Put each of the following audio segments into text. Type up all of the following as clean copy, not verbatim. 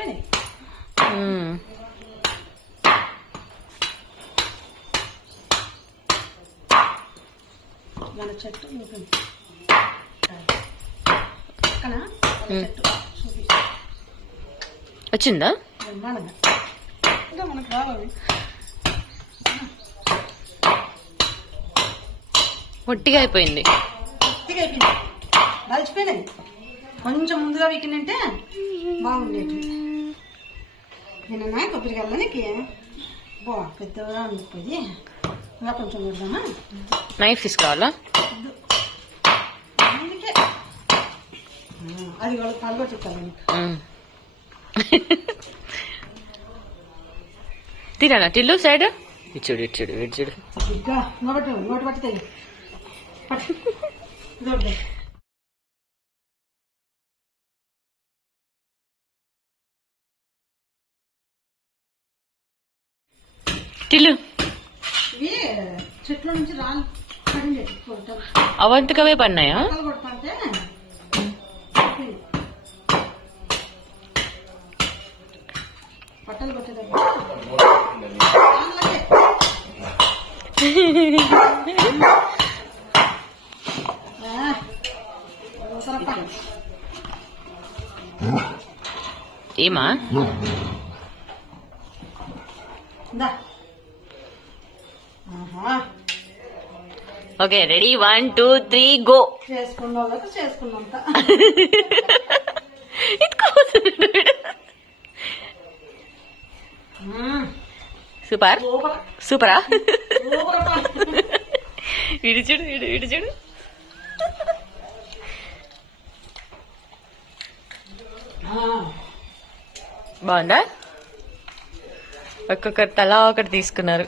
బలిసిపోయినాయి. మన చెట్టు పక్కన చెట్టు వచ్చిందా? ఇంకా మనకు రావాలి. ఒట్టిగా అయిపోయింది. ఒట్టిగా అయిపోయింది, బలిసిపోయినాయి. కొంచెం ముందుగా వీకినంటే బాగుండేది. నిన్న కొబ్బరికాయలకి పెద్దగా ఉండిపోయి ఇంకా కొంచెం కొడదామా? నైఫ్ తీసుకురావాలా? అందుకే అది వాళ్ళకి పాల్గొ చెప్తాను. తినా టిల్లు సైడ్ ఇచ్చుడు ఇచ్చుడు ఇచ్చుడు ఇంకా నోటు పట్టుతాయి. టిల్లు ఇవి చెట్ల నుంచి రాళ్ళు పడింది. అవంతకవే పడినాయా? కొడతాంటే పట్టలు కొట్టేటప్పుడు ఏమా? Okay ready 1 2 3 go. చేసుకున్న వాళ్ళకి చేసుకున్నంత. సూపర్ సూపరా? ఇడిచుడు ఇడిచుడు. బాగుందా? ఒక్కొక్కరు తలా ఒకటి తీసుకున్నారు.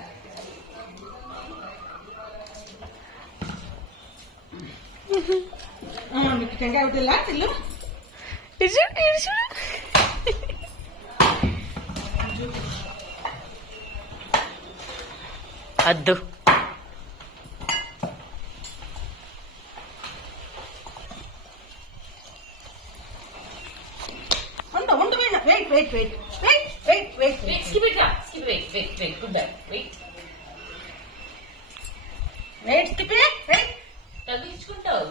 అద్దు తగ్గించుకుంటావు.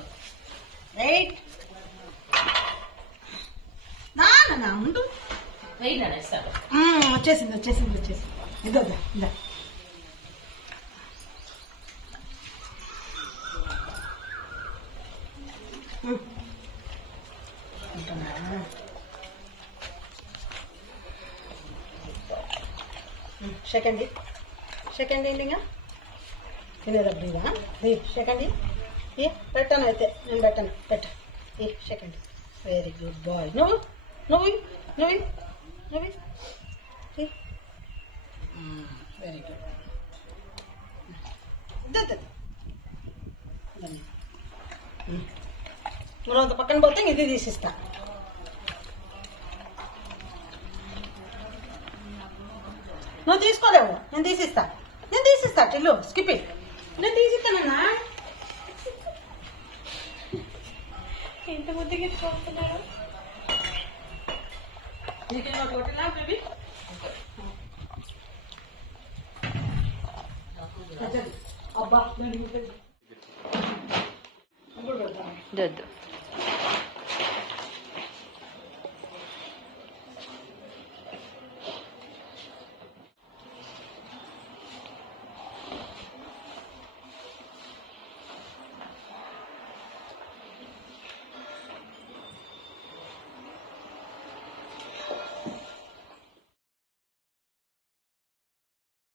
వచ్చేసింది ఇదో సెకండ్ ఏంటి ఇంకా తినేటప్పుడు ఇదా సెకండ్ పెట్టాను. అయితే నేను పెట్టాను. సెకండ్. Very good boy. నువ్వు వెరీ గుడ్. నువ్వు అంత పక్కన పోతే ఇది తీసిస్తా. నువ్వు తీసుకోలేవు, నేను తీసిస్తా టిల్లు. స్కిప్ నేను తీసిస్తానన్నా. ఎంత ముద్దుగా ఎత్తుకుంటున్నాడు. అబ్బా